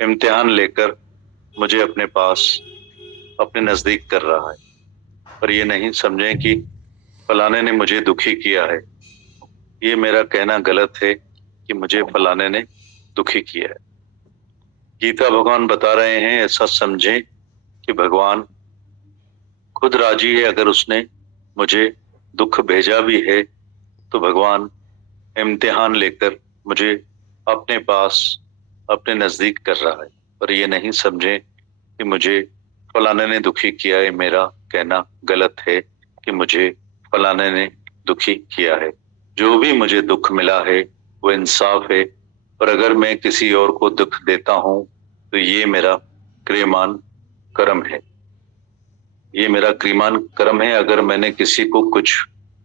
इम्तिहान लेकर मुझे अपने पास अपने नजदीक कर रहा है। पर ये नहीं समझें कि फलाने ने मुझे दुखी किया है। ये मेरा कहना गलत है कि मुझे फलाने ने दुखी किया है। गीता भगवान बता रहे हैं, ऐसा समझें कि भगवान खुद राजी है। अगर उसने मुझे दुख भेजा भी है तो भगवान इम्तिहान लेकर मुझे अपने पास अपने नजदीक कर रहा है। पर ये नहीं समझे कि मुझे फलाने ने दुखी किया है। मेरा कहना गलत है कि मुझे फलाने ने दुखी किया है। जो भी मुझे दुख मिला है वो इंसाफ है। और अगर मैं किसी और को दुख देता हूं तो ये मेरा क्रियमान कर्म है। ये मेरा क्रियमान कर्म है। अगर मैंने किसी को कुछ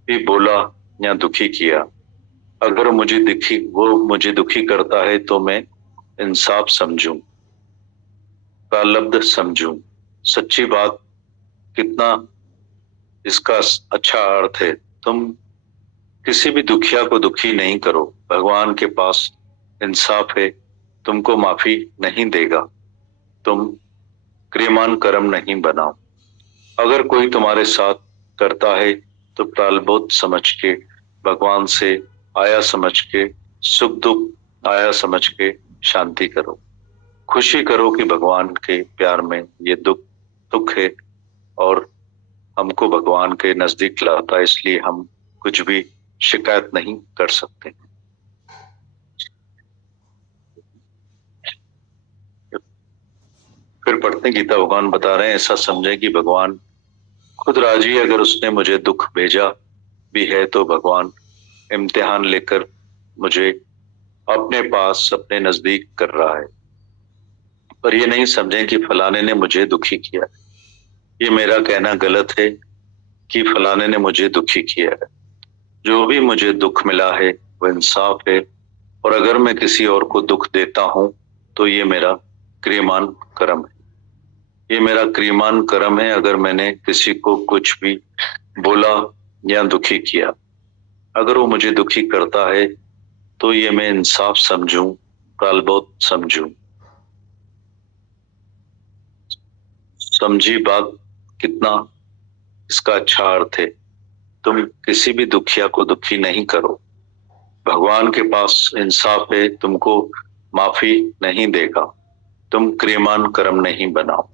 भी बोला या दुखी किया, अगर वो मुझे दुखी करता है तो मैं इंसाफ समझूं, प्रालब्ध समझूं। सच्ची बात, कितना इसका अच्छा अर्थ है। तुम किसी भी दुखिया को दुखी नहीं करो। भगवान के पास इंसाफ है, तुमको माफी नहीं देगा। तुम क्रियमान कर्म नहीं बनाओ। अगर कोई तुम्हारे साथ करता है तो प्रायश्चित समझ के, भगवान से आया समझ के, सुख दुख आया समझ के शांति करो। खुशी करो कि भगवान के प्यार में ये दुख दुख है और हमको भगवान के नजदीक लाता है, इसलिए हम कुछ भी शिकायत नहीं कर सकते। फिर पढ़ते हैं, गीता भगवान बता रहे हैं, ऐसा समझे कि भगवान खुद राजी है। अगर उसने मुझे दुख भेजा भी है तो भगवान इम्तिहान लेकर मुझे अपने पास अपने नजदीक कर रहा है। पर ये नहीं समझें कि फलाने ने मुझे दुखी किया। ये मेरा कहना गलत है कि फलाने ने मुझे दुखी किया है। जो भी मुझे दुख मिला है वो इंसाफ है। और अगर मैं किसी और को दुख देता हूं तो ये मेरा क्रियमान कर्म है। ये मेरा क्रियमान कर्म है। अगर मैंने किसी को कुछ भी बोला या दुखी किया, अगर वो मुझे दुखी करता है तो ये मैं इंसाफ समझूं, प्रायश्चित समझूं। समझी बात, कितना इसका अच्छा अर्थ है। तुम किसी भी दुखिया को दुखी नहीं करो। भगवान के पास इंसाफ है, तुमको माफी नहीं देगा। तुम क्रियमान कर्म नहीं बनाओ।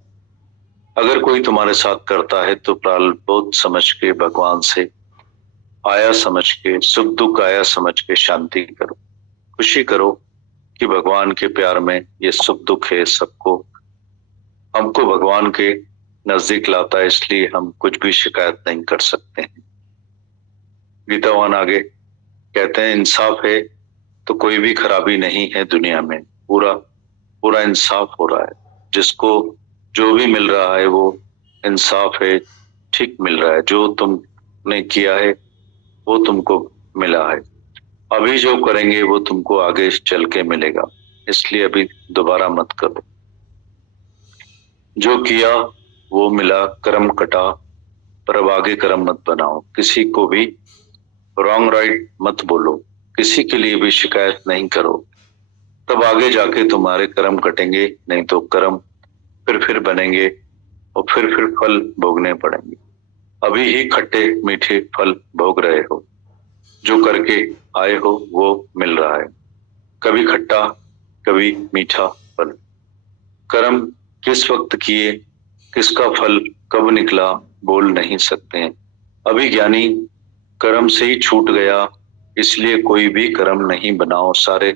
अगर कोई तुम्हारे साथ करता है तो प्रायश्चित समझ के, भगवान से आया समझ के, सुख दुख आया समझ के शांति करो। खुशी करो कि भगवान के प्यार में ये सुख दुख है। सबको हमको भगवान के नजदीक लाता है, इसलिए हम कुछ भी शिकायत नहीं कर सकते हैं। गीतावान आगे कहते हैं, इंसाफ है तो कोई भी खराबी नहीं है दुनिया में। पूरा पूरा इंसाफ हो रहा है। जिसको जो भी मिल रहा है वो इंसाफ है, ठीक मिल रहा है। जो तुमने किया है वो तुमको मिला है। अभी जो करेंगे वो तुमको आगे चल के मिलेगा, इसलिए अभी दोबारा मत करो। जो किया वो मिला, कर्म कटा, पर अब आगे कर्म मत बनाओ। किसी को भी रॉन्ग राइट मत बोलो, किसी के लिए भी शिकायत नहीं करो। तब आगे जाके तुम्हारे कर्म कटेंगे, नहीं तो कर्म फिर बनेंगे और फिर फल भोगने पड़ेंगे। अभी ही खट्टे मीठे फल भोग रहे हो। जो करके आए हो वो मिल रहा है, कभी खट्टा कभी मीठा फल। कर्म किस वक्त किए, किसका फल कब निकला बोल नहीं सकते हैं। अभी ज्ञानी कर्म से ही छूट गया, इसलिए कोई भी कर्म नहीं बनाओ सारे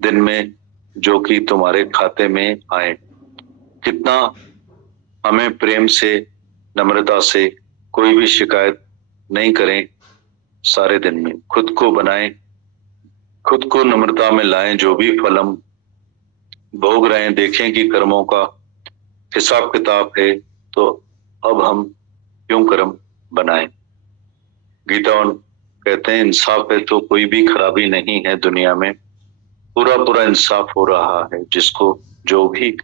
दिन में जो कि तुम्हारे खाते में आए। कितना हमें प्रेम से, नम्रता से कोई भी शिकायत नहीं करें। सारे दिन में खुद को बनाएं, खुद को नम्रता में लाएं। जो भी फल हम भोग रहे हैं, देखें कि कर्मों का हिसाब किताब है, तो अब हम क्यों कर्म बनाएं। गीतावन कहते हैं, इंसाफ है तो कोई भी खराबी नहीं है दुनिया में। पूरा पूरा इंसाफ हो रहा है। जिसको जो भी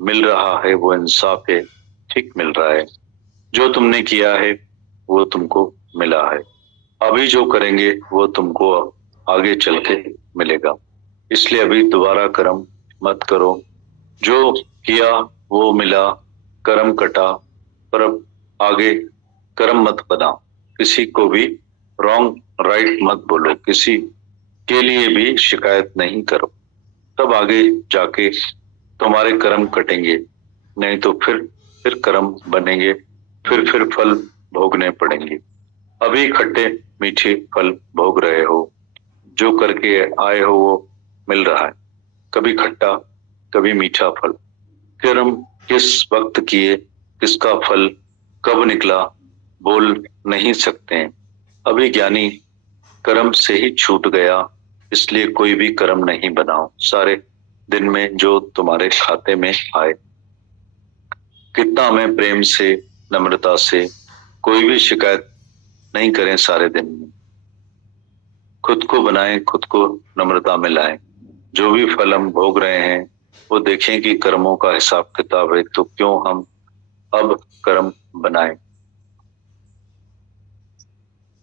मिल रहा है वो इंसाफ है, ठीक मिल रहा है। जो तुमने किया है वो तुमको मिला है। अभी जो करेंगे वो तुमको आगे चल के मिलेगा, इसलिए अभी दोबारा कर्म मत करो। जो किया वो मिला, कर्म कटा, पर अब आगे कर्म मत बनाओ। किसी को भी रॉन्ग राइट मत बोलो, किसी के लिए भी शिकायत नहीं करो, तब आगे जाके तुम्हारे कर्म कटेंगे, नहीं तो फिर कर्म बनेंगे, फिर फल भोगने पड़ेंगे। अभी खट्टे मीठे फल भोग रहे हो, जो करके आए हो वो मिल रहा है, कभी खट्टा कभी मीठा फल। कर्म किस वक्त किए, किसका फल कब निकला बोल नहीं सकते हैं। अभी ज्ञानी कर्म से ही छूट गया, इसलिए कोई भी कर्म नहीं बनाओ। सारे दिन में जो तुम्हारे खाते में आए, कितना हमें प्रेम से नम्रता से कोई भी शिकायत नहीं करें। सारे दिन में खुद को बनाएं, खुद को नम्रता में लाएं। जो भी फल हम भोग रहे हैं वो देखें कि कर्मों का हिसाब किताब है, तो क्यों हम अब कर्म बनाएं।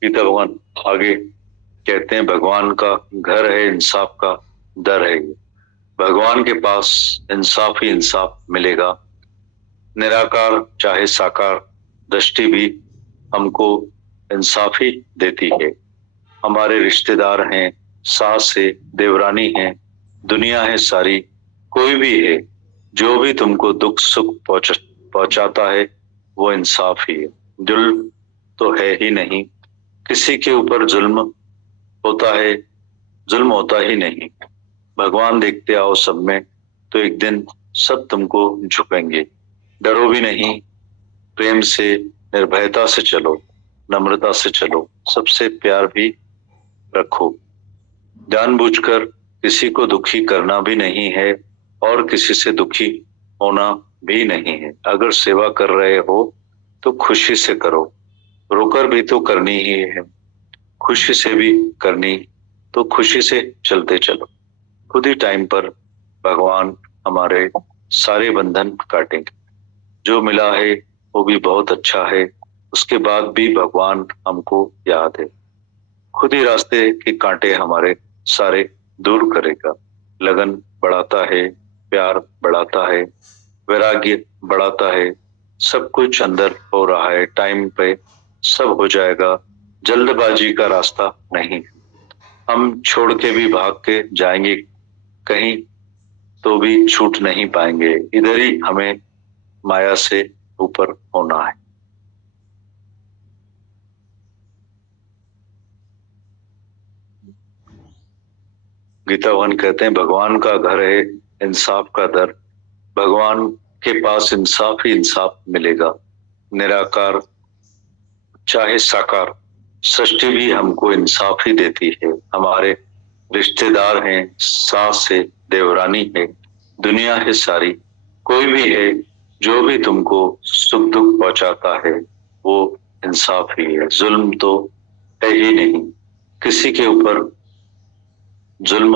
गीता भगवान आगे कहते हैं, भगवान का घर है, इंसाफ का दर है। भगवान के पास इंसाफ ही इंसाफ मिलेगा। निराकार चाहे साकार दृष्टि भी हमको इंसाफ ही देती है। हमारे रिश्तेदार हैं, सास है, देवरानी है, दुनिया है सारी, कोई भी है, जो भी तुमको दुख सुख पहुंचाता है वो इंसाफ ही है। जुल्म तो है ही नहीं, किसी के ऊपर जुल्म होता है, जुल्म होता ही नहीं। भगवान देखते आओ सब में, तो एक दिन सब तुमको झुकेंगे। डरो भी नहीं, प्रेम से निर्भयता से चलो, नम्रता से चलो, सबसे प्यार भी रखो। जानबूझकर किसी को दुखी करना भी नहीं है और किसी से दुखी होना भी नहीं है। अगर सेवा कर रहे हो तो खुशी से करो, रोकर भी तो करनी ही है, खुशी से भी करनी, तो खुशी से चलते चलो। खुद ही टाइम पर भगवान हमारे सारे बंधन काटेंगे। जो मिला है वो भी बहुत अच्छा है, उसके बाद भी भगवान हमको याद है। खुद ही रास्ते के कांटे हमारे सारे दूर करेगा। लगन बढ़ाता है, प्यार बढ़ाता है, वैराग्य बढ़ाता है। सब कुछ अंदर हो रहा है, टाइम पे सब हो जाएगा। जल्दबाजी का रास्ता नहीं। हम छोड़ के भी भाग के जाएंगे कहीं, तो भी छूट नहीं पाएंगे। इधर ही हमें माया से ऊपर होना है। गीता भगवान कहते हैं, भगवान का घर है, इंसाफ का दर। भगवान के पास इंसाफ ही इंसाफ मिलेगा। निराकार चाहे साकार सृष्टि भी हमको इंसाफ ही देती है। हमारे रिश्तेदार हैं, सास है, देवरानी है, दुनिया है सारी, कोई भी है, जो भी तुमको सुख दुख पहुंचाता है वो इंसाफ ही है। जुल्म तो है ही नहीं, किसी के ऊपर जुल्म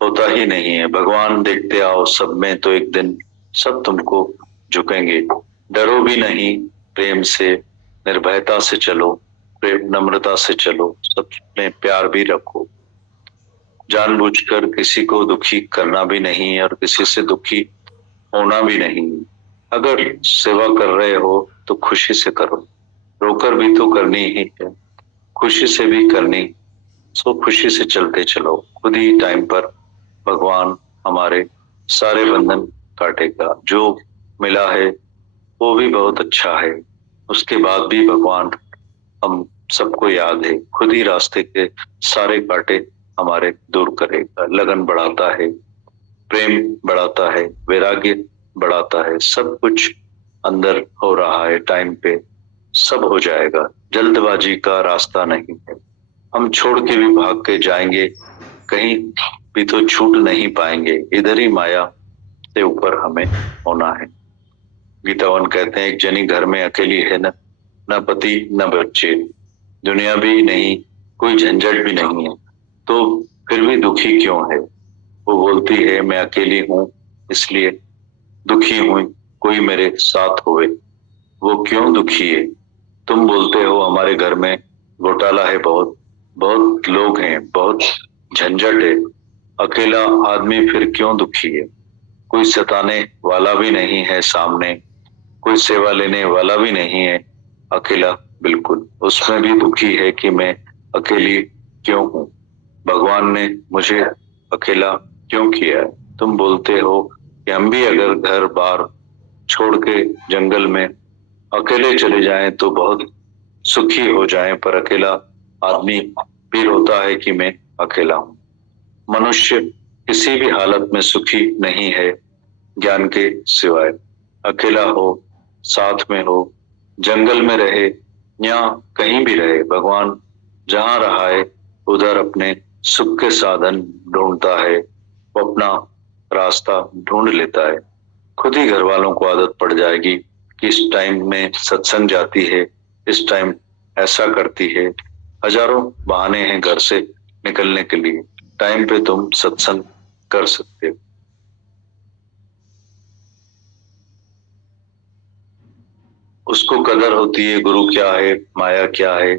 होता ही नहीं है। भगवान देखते आओ सब में, तो एक दिन सब तुमको झुकेंगे। डरो भी नहीं, प्रेम से निर्भयता से चलो, प्रेम नम्रता से चलो, सब में प्यार भी रखो। जानबूझकर किसी को दुखी करना भी नहीं और किसी से दुखी होना भी नहीं। अगर सेवा कर रहे हो तो खुशी से करो, रोकर भी तो करनी ही है, खुशी से भी करनी, सो खुशी से चलते चलो। खुद ही टाइम पर भगवान हमारे सारे बंधन काटेगा। जो मिला है वो भी बहुत अच्छा है, उसके बाद भी भगवान हम सबको याद है। खुद ही रास्ते के सारे कांटे हमारे दूर करेगा। लगन बढ़ाता है, प्रेम बढ़ाता है, वैराग्य बढ़ाता है। सब कुछ अंदर हो रहा है, टाइम पे सब हो जाएगा। जल्दबाजी का रास्ता नहीं है। हम छोड़ के भी भाग के जाएंगे कहीं भी, तो छूट नहीं पाएंगे। इधर ही माया से ऊपर हमें होना है। गीतावन कहते हैं, एक जनी घर में अकेली है, न पति न बच्चे, दुनिया भी नहीं, कोई झंझट भी नहीं है, तो फिर भी दुखी क्यों है। वो बोलती है, मैं अकेली हूँ इसलिए दुखी हूँ, कोई मेरे साथ होवे। वो क्यों दुखी है। तुम बोलते हो हमारे घर में घोटाला है, बहुत बहुत लोग हैं, बहुत झंझट है, अकेला आदमी फिर क्यों दुखी है। कोई सताने वाला भी नहीं है सामने, कोई सेवा लेने वाला भी नहीं है, अकेला बिल्कुल। उसमें भी दुखी है कि मैं अकेली क्यों हूँ, भगवान ने मुझे अकेला क्यों किया है। तुम बोलते हो कि हम भी अगर घर बार छोड़ के जंगल में अकेले चले जाएं तो बहुत सुखी हो जाएं, पर अकेला आदमी भी रोता है कि मैं अकेला हूँ। मनुष्य किसी भी हालत में सुखी नहीं है ज्ञान के सिवाय। अकेला हो, साथ में हो, जंगल में रहे या कहीं भी रहे, भगवान जहां रहा है उधर अपने सुख के साधन ढूंढता है, वो अपना रास्ता ढूंढ लेता है। खुद ही घर वालों को आदत पड़ जाएगी कि इस टाइम में सत्संग जाती है, इस टाइम ऐसा करती है। हजारों बहाने हैं घर से निकलने के लिए, टाइम पे तुम सत्संग कर सकते हो। उसको कदर होती है गुरु क्या है, माया क्या है।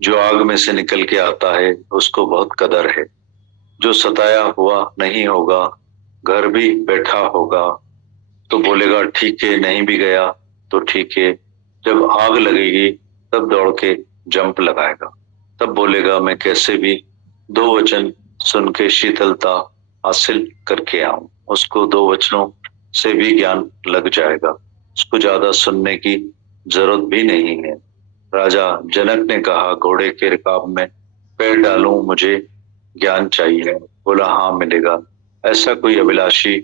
जो आग में से निकल के आता है उसको बहुत कदर है। जो सताया हुआ नहीं होगा, घर भी बैठा होगा, तो बोलेगा ठीक है, नहीं भी गया तो ठीक है। जब आग लगेगी तब दौड़ के जंप लगाएगा, तब बोलेगा मैं कैसे भी दो वचन सुन के शीतलता हासिल करके आऊं। उसको दो वचनों से भी ज्ञान लग जाएगा, उसको ज्यादा सुनने की जरूरत भी नहीं है। राजा जनक ने कहा घोड़े के रिकाब में पैर डालूं, मुझे ज्ञान चाहिए। बोला हाँ मिलेगा। ऐसा कोई अभिलाषी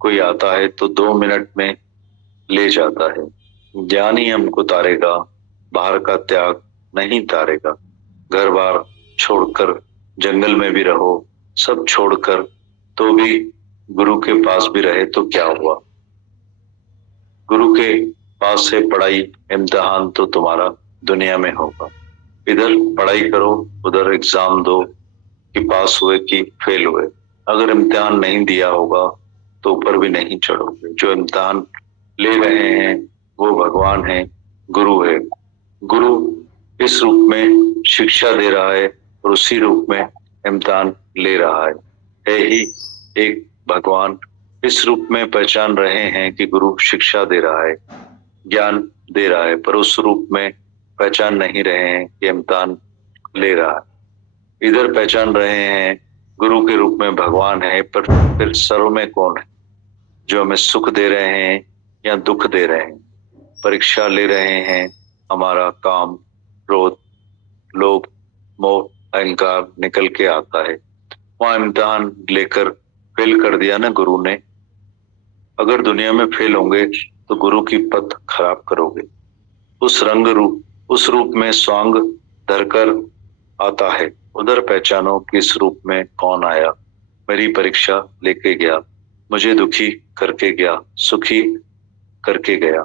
कोई आता है तो 2 मिनट में ले जाता है। ज्ञान ही हमको तारेगा, बाहर का त्याग नहीं तारेगा। घर बार छोड़कर जंगल में भी रहो, सब छोड़कर तो भी गुरु के पास भी रहे तो क्या हुआ। गुरु के पास से पढ़ाई इम्तिहान तो तुम्हारा दुनिया में होगा। इधर पढ़ाई करो, उधर एग्जाम दो कि पास हुए कि फेल हुए। अगर इम्तिहान नहीं दिया होगा तो ऊपर भी नहीं चढ़ोगे। जो इम्तिहान ले रहे हैं वो भगवान है, गुरु है। गुरु इस रूप में शिक्षा दे रहा है और उसी रूप में इम्तिहान ले रहा है ही एक भगवान। इस रूप में पहचान रहे हैं कि गुरु शिक्षा दे रहा है, ज्ञान दे रहा है, पर उस रूप में पहचान नहीं रहे हैं कि इम्तिहान ले रहा है। इधर पहचान रहे हैं गुरु के रूप में भगवान है, पर फिर सरों में कौन है जो हमें सुख दे रहे हैं या दुख दे रहे हैं। परीक्षा ले रहे हैं हमारा काम, क्रोध, लोभ, मोह, अहंकार निकल के आता है। वहां इम्तिहान लेकर फेल कर दिया ना गुरु ने। अगर दुनिया में फेल होंगे तो गुरु की पथ खराब करोगे। उस रूप में स्वांग धरकर आता है, उधर पहचानो कि इस रूप में कौन आया। मेरी परीक्षा लेके गया, मुझे दुखी करके गया, सुखी करके गया।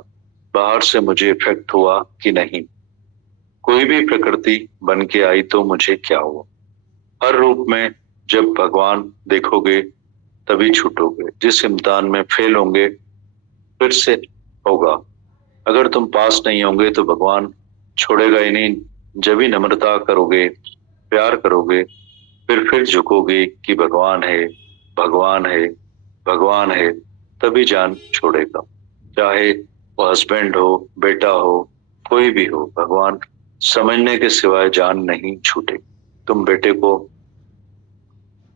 बाहर से मुझे इफेक्ट हुआ कि नहीं। कोई भी प्रकृति बन के आई तो मुझे क्या हुआ। हर रूप में जब भगवान देखोगे तभी छूटोगे। जिस इम्तिहान में फेल होंगे फिर से होगा। अगर तुम पास नहीं होंगे तो भगवान छोड़ेगा ही नहीं। जब भी नम्रता करोगे, प्यार करोगे, फिर झुकोगे कि भगवान है, भगवान है, भगवान है, तभी जान छोड़ेगा। चाहे वो हस्बैंड हो, बेटा हो, कोई भी हो, भगवान समझने के सिवाय जान नहीं छूटे। तुम बेटे को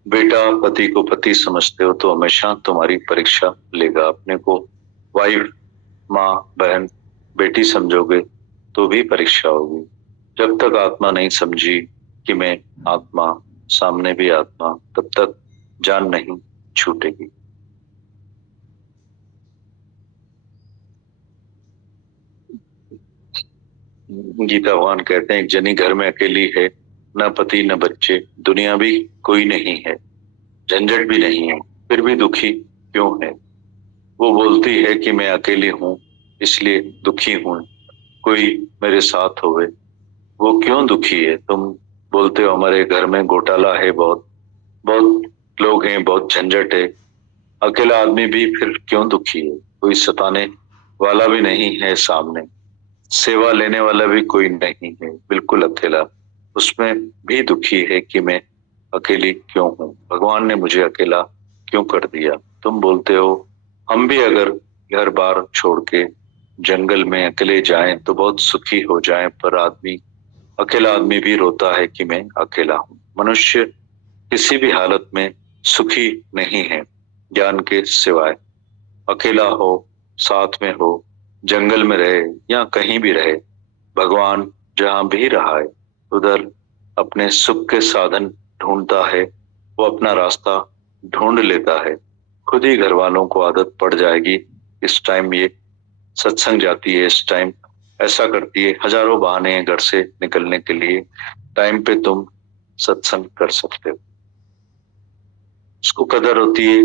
बेटा, पति को पति समझते हो तो हमेशा तुम्हारी परीक्षा लेगा। अपने को वाइफ, माँ, बहन, बेटी समझोगे तो भी परीक्षा होगी। जब तक आत्मा नहीं समझी कि मैं आत्मा, सामने भी आत्मा, तब तक जान नहीं छूटेगी। गीता भगवान कहते हैं एक जनी घर में अकेली है, न पति न बच्चे, दुनिया भी कोई नहीं है, झंझट भी नहीं है, फिर भी दुखी क्यों है। वो बोलती है कि मैं अकेली हूँ इसलिए दुखी हूँ, कोई मेरे साथ होवे। वो क्यों दुखी है। तुम बोलते हो हमारे घर में घोटाला है, बहुत बहुत लोग हैं, बहुत झंझट है। अकेला आदमी भी फिर क्यों दुखी है। कोई सताने वाला भी नहीं है सामने, सेवा लेने वाला भी कोई नहीं है, बिल्कुल अकेला। उसमें भी दुखी है कि मैं अकेली क्यों हूँ, भगवान ने मुझे अकेला क्यों कर दिया। तुम बोलते हो हम भी अगर घर बार छोड़ के जंगल में अकेले जाएं तो बहुत सुखी हो जाएं, पर अकेला आदमी भी रोता है कि मैं अकेला हूँ। मनुष्य किसी भी हालत में सुखी नहीं है ज्ञान के सिवाय। अकेला हो, साथ में हो, जंगल में रहे या कहीं भी रहे, भगवान जहां भी रहा है उधर अपने सुख के साधन ढूंढता है। वो अपना रास्ता ढूंढ लेता है। खुद ही घर वालों को आदत पड़ जाएगी। इस टाइम ये सत्संग जाती है, इस टाइम ऐसा करती है, हजारों बहाने हैं घर से निकलने के लिए। टाइम पे तुम सत्संग कर सकते हो। उसको कदर होती है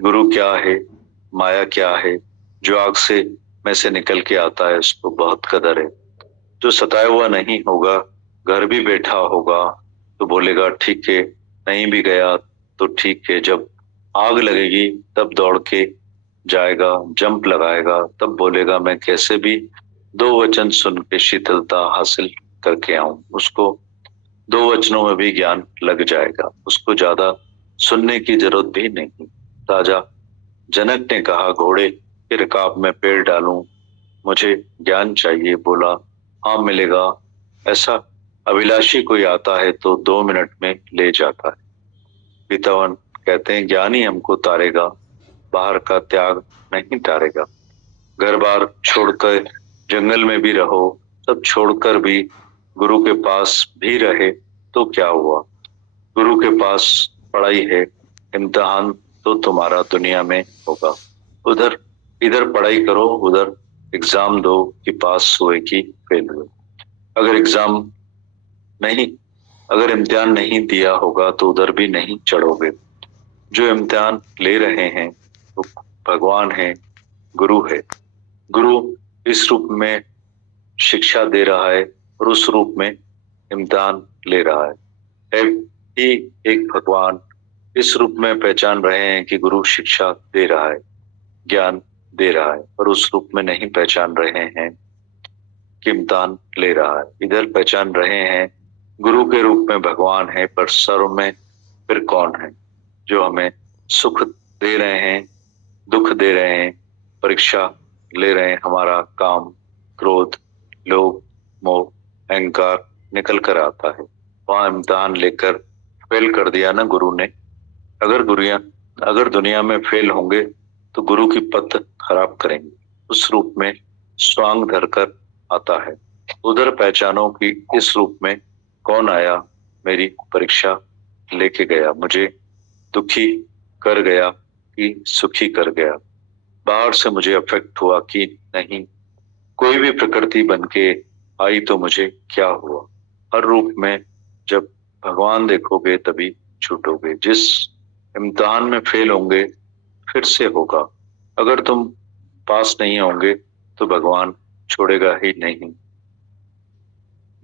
गुरु क्या है, माया क्या है। जो आग से में से निकल के आता है उसको बहुत कदर है। जो सताया हुआ नहीं होगा, घर भी बैठा होगा तो बोलेगा ठीक है, नहीं भी गया तो ठीक है। जब आग लगेगी तब दौड़ के जाएगा, जंप लगाएगा, तब बोलेगा मैं कैसे भी दो वचन सुन के शीतलता हासिल करके आऊं। उसको दो वचनों में भी ज्ञान लग जाएगा, उसको ज्यादा सुनने की जरूरत भी नहीं। राजा जनक ने कहा घोड़े के रकाब में पैर डालूं, मुझे ज्ञान चाहिए। बोला हाँ मिलेगा। ऐसा अभिलाषी कोई आता है तो 2 मिनट में ले जाता है। बीतावन कहते हैं ज्ञान ही हमको तारेगा, बाहर का त्याग नहीं तारेगा। घर बार छोड़कर जंगल में भी रहो, सब छोड़कर भी गुरु के पास भी रहे तो क्या हुआ। गुरु के पास पढ़ाई है, इम्तिहान तो तुम्हारा दुनिया में होगा। उधर इधर पढ़ाई करो, उधर एग्जाम दो कि पास हुए कि फेल हुए। अगर एग्जाम नहीं अगर इम्तिहान नहीं दिया होगा तो उधर भी नहीं चढ़ोगे। जो इम्तिहान ले रहे हैं वो भगवान है, गुरु है। गुरु इस रूप में शिक्षा दे रहा है और उस रूप में इम्तिहान ले रहा है ही एक भगवान इस रूप में पहचान रहे हैं कि गुरु शिक्षा दे रहा है, ज्ञान दे रहा है, और उस रूप में नहीं पहचान रहे हैं कि इम्तिहान ले रहा है। इधर पहचान रहे हैं गुरु के रूप में भगवान है, पर सर्व में फिर कौन है जो हमें सुख दे रहे हैं, दुख दे रहे हैं, परीक्षा ले रहे हैं। हमारा काम, क्रोध, लोभ, मोह, अहंकार निकल कर आता है। वहां इम्तिहान लेकर फेल कर दिया ना गुरु ने। अगर गुरुया अगर दुनिया में फेल होंगे तो गुरु की पथ खराब करेंगे। उस रूप में स्वांग धरकर आता है। उधर पहचानो कि इस रूप में कौन आया, मेरी परीक्षा लेके गया, मुझे दुखी कर गया कि सुखी कर गया। बाहर से मुझे अफेक्ट हुआ कि नहीं, कोई भी प्रकृति बन के आई तो मुझे क्या हुआ। हर रूप में जब भगवान देखोगे तभी छूटोगे। जिस इम्तिहान में फेल होंगे फिर से होगा। अगर तुम पास नहीं होंगे तो भगवान छोड़ेगा ही नहीं।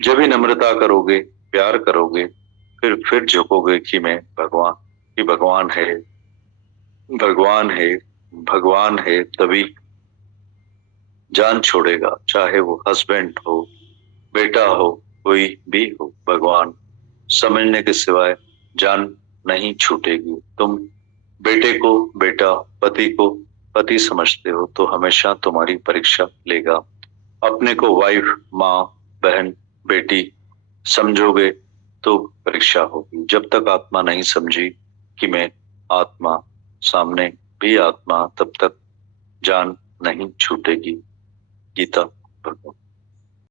जब भी नम्रता करोगे, प्यार करोगे, फिर झुकोगे कि मैं भगवान कि भगवान है, भगवान है, भगवान है, तभी जान छोड़ेगा। चाहे वो हस्बैंड हो, बेटा हो, कोई भी हो, भगवान समझने के सिवाय जान नहीं छूटेगी। तुम बेटे को बेटा, पति को पति समझते हो तो हमेशा तुम्हारी परीक्षा लेगा। अपने को वाइफ, माँ, बहन, बेटी समझोगे तो परीक्षा होगी। जब तक आत्मा नहीं समझी कि मैं आत्मा, सामने भी आत्मा, तब तक जान नहीं छूटेगी। गीता भगवान।